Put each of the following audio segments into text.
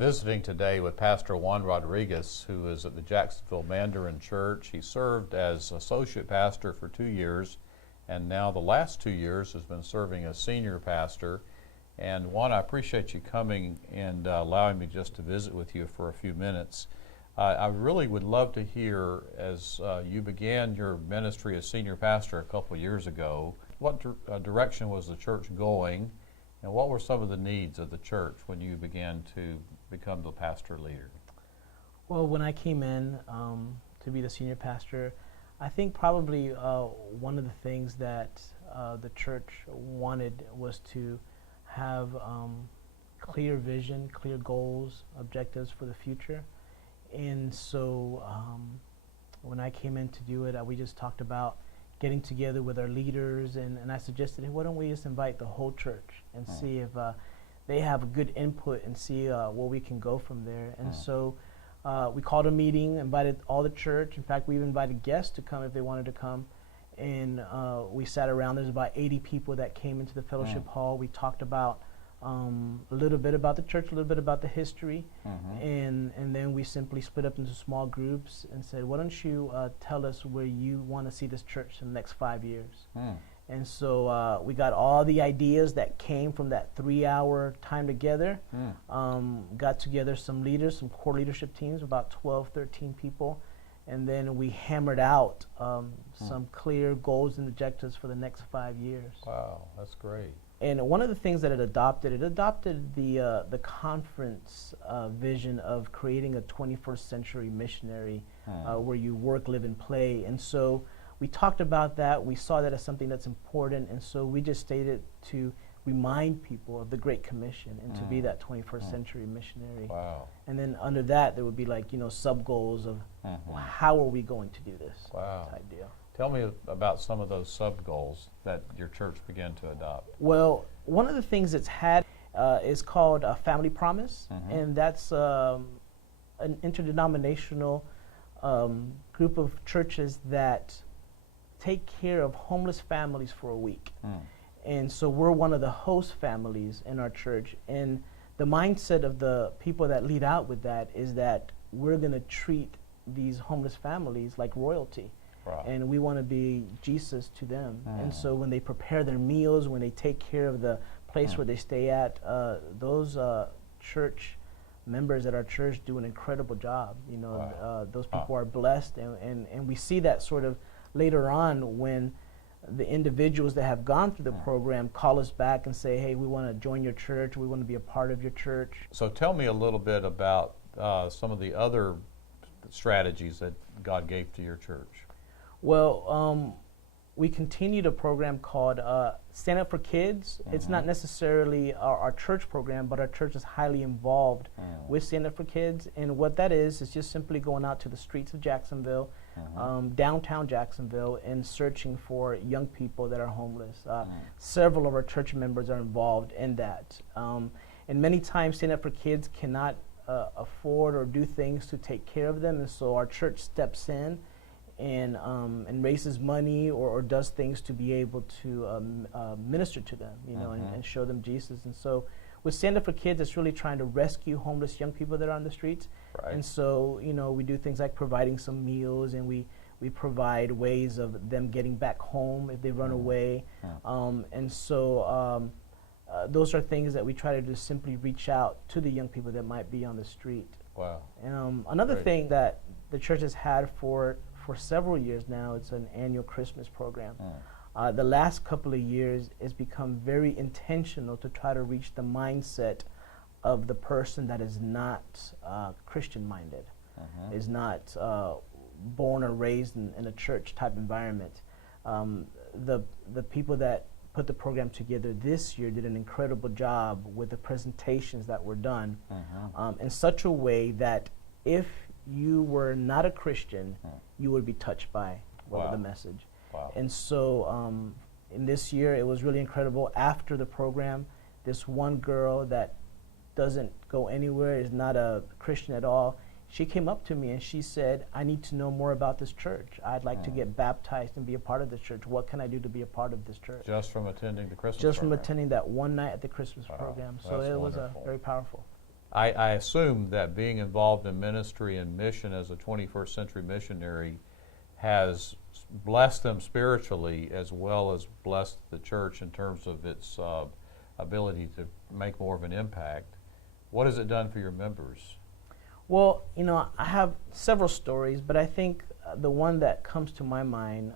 visiting today with Pastor Juan Rodriguez, who is at the Jacksonville Mandarin Church. He served as associate pastor for 2 years, and now the last 2 years has been serving as senior pastor. And Juan, I appreciate you coming and allowing me just to visit with you for a few minutes. I really would love to hear, as you began your ministry as senior pastor a couple of years ago, what direction was the church going? And what were some of the needs of the church when you began to become the pastor leader? Well, when I came in to be the senior pastor, I think probably one of the things that the church wanted was to have clear vision, clear goals, objectives for the future. And so when I came in to do it, we just talked about getting together with our leaders, and I suggested, hey, why don't we just invite the whole church and see if they have a good input and see where we can go from there. And so we called a meeting, invited all the church. In fact, we even invited guests to come if they wanted to come. And we sat around. There's about 80 people that came into the fellowship hall. We talked about a little bit about the church, a little bit about the history, and then we simply split up into small groups and said, why don't you tell us where you want to see this church in the next 5 years? And so we got all the ideas that came from that 3-hour time together, got together some leaders, some core leadership teams, about 12, 13 people, and then we hammered out some clear goals and objectives for the next 5 years. Wow, that's great. And one of the things that it adopted the conference vision of creating a 21st century missionary where you work, live, and play. And so we talked about that. We saw that as something that's important. And so we just stated to remind people of the Great Commission and to be that 21st century missionary. Wow. And then under that, there would be like, sub-goals of how are we going to do this type deal. Tell me about some of those sub-goals that your church began to adopt. Well, one of the things it's had is called a Family Promise, and that's an interdenominational group of churches that take care of homeless families for a week. And so we're one of the host families in our church, and the mindset of the people that lead out with that is that we're going to treat these homeless families like royalty. Right. And we want to be Jesus to them. And so when they prepare their meals, when they take care of the place where they stay at, those church members at our church do an incredible job. Those people are blessed, and we see that sort of later on when the individuals that have gone through the program call us back and say, hey, we want to join your church, we want to be a part of your church. So tell me a little bit about some of the other strategies that God gave to your church. Well, we continued a program called Stand Up for Kids. It's not necessarily our church program, but our church is highly involved with Stand Up for Kids. And what that is just simply going out to the streets of Jacksonville, downtown Jacksonville, and searching for young people that are homeless. Several of our church members are involved in that. And many times Stand Up for Kids cannot afford or do things to take care of them, and so our church steps in and raises money or does things to be able to minister to them, and show them Jesus. And so with Stand Up for Kids, it's really trying to rescue homeless young people that are on the streets. Right. And so, we do things like providing some meals, and we provide ways of them getting back home if they run away. And so those are things that we try to do, simply reach out to the young people that might be on the street. Wow. And another thing that the church has had for several years now, it's an annual Christmas program. The last couple of years, it's become very intentional to try to reach the mindset of the person that is not Christian-minded, is not born or raised in a church type environment. The people that put the program together this year did an incredible job with the presentations that were done in such a way that if you were not a Christian, you would be touched by the message. Wow. And so in this year, it was really incredible. After the program, this one girl that doesn't go anywhere, is not a Christian at all, she came up to me and she said, I need to know more about this church. I'd like to get baptized and be a part of this church. What can I do to be a part of this church? Just from attending the Christmas program? Just program. from attending that one night at the Christmas program. So it was very powerful. I assume that being involved in ministry and mission as a 21st century missionary has blessed them spiritually as well as blessed the church in terms of its ability to make more of an impact. What has it done for your members? Well, I have several stories, but I think the one that comes to my mind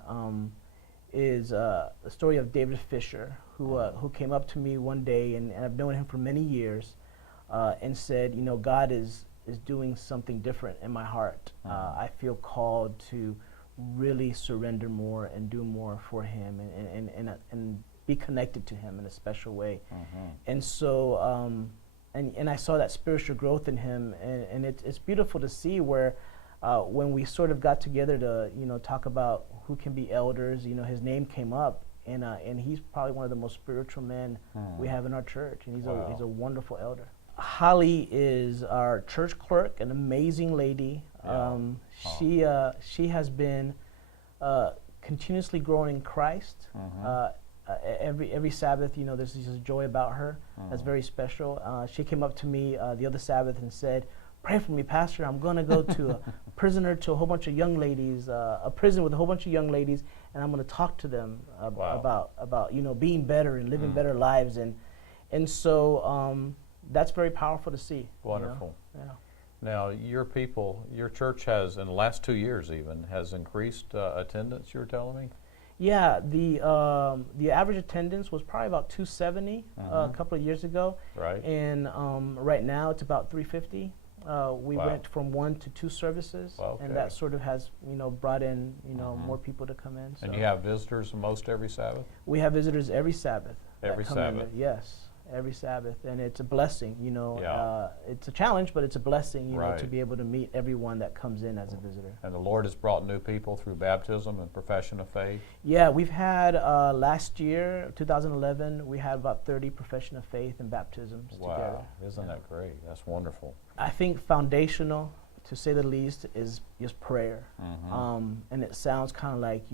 is the story of David Fisher, who came up to me one day, and I've known him for many years, and said, God is doing something different in my heart. I feel called to really surrender more and do more for Him, and be connected to Him in a special way. And so, and I saw that spiritual growth in him, and it's beautiful to see where when we sort of got together to talk about who can be elders, his name came up, and he's probably one of the most spiritual men we have in our church, and he's a wonderful elder. Holly is our church clerk, an amazing lady. She has been continuously growing in Christ. Every Sabbath, there's this joy about her that's very special. She came up to me the other Sabbath and said, "Pray for me, Pastor. I'm going to go to a a whole bunch of young ladies, a prison with a whole bunch of young ladies, and I'm going to talk to them about being better and living better lives." And so that's very powerful to see. Wonderful. Yeah. Now, your church has, in the last 2 years even, has increased attendance, you were telling me? Yeah, the average attendance was probably about 270 a couple of years ago. Right. And right now it's about 350. We went from 1 to 2 services, and that sort of has brought in more people to come in. So. And you have visitors most every Sabbath? We have visitors every Sabbath. Every Sabbath? Yes. Every Sabbath, and it's a blessing, it's a challenge, but it's a blessing, to be able to meet everyone that comes in as a visitor. And the Lord has brought new people through baptism and profession of faith? Yeah, we've had, last year, 2011, we had about 30 profession of faith and baptisms together. Wow, isn't that great? That's wonderful. I think foundational, to say the least, is prayer. And it sounds kind of like,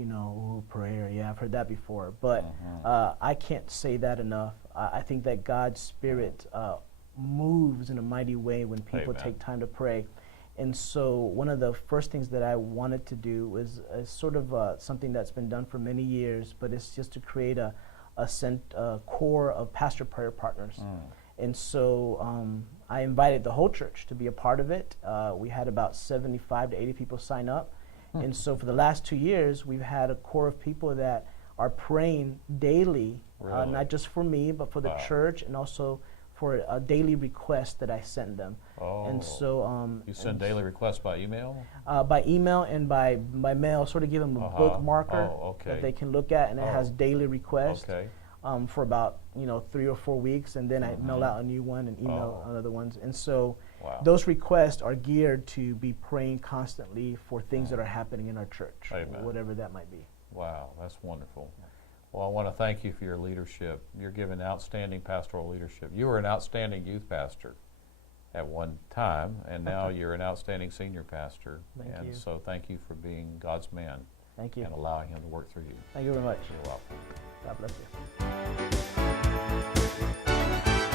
prayer, yeah, I've heard that before, but I can't say that enough. I think that God's Spirit moves in a mighty way when people take time to pray. And so one of the first things that I wanted to do was sort of something that's been done for many years, but it's just to create a core of pastor prayer partners. And so I invited the whole church to be a part of it. We had about 75 to 80 people sign up. And so for the last 2 years, we've had a core of people that are praying daily, not just for me, but for the church, and also for a daily request that I send them. And so you send daily requests by email? By email and by mail, sort of give them a bookmarker that they can look at, and it has daily requests. For about 3 or 4 weeks, and then I mail out a new one and email other ones. And so those requests are geared to be praying constantly for things that are happening in our church, whatever that might be. Wow, that's wonderful. Well, I want to thank you for your leadership. You're giving outstanding pastoral leadership. You were an outstanding youth pastor at one time, and now you're an outstanding senior pastor. Thank you. So thank you for being God's man. Thank you. And allowing Him to work through you. Thank you very much. You're welcome. God bless you.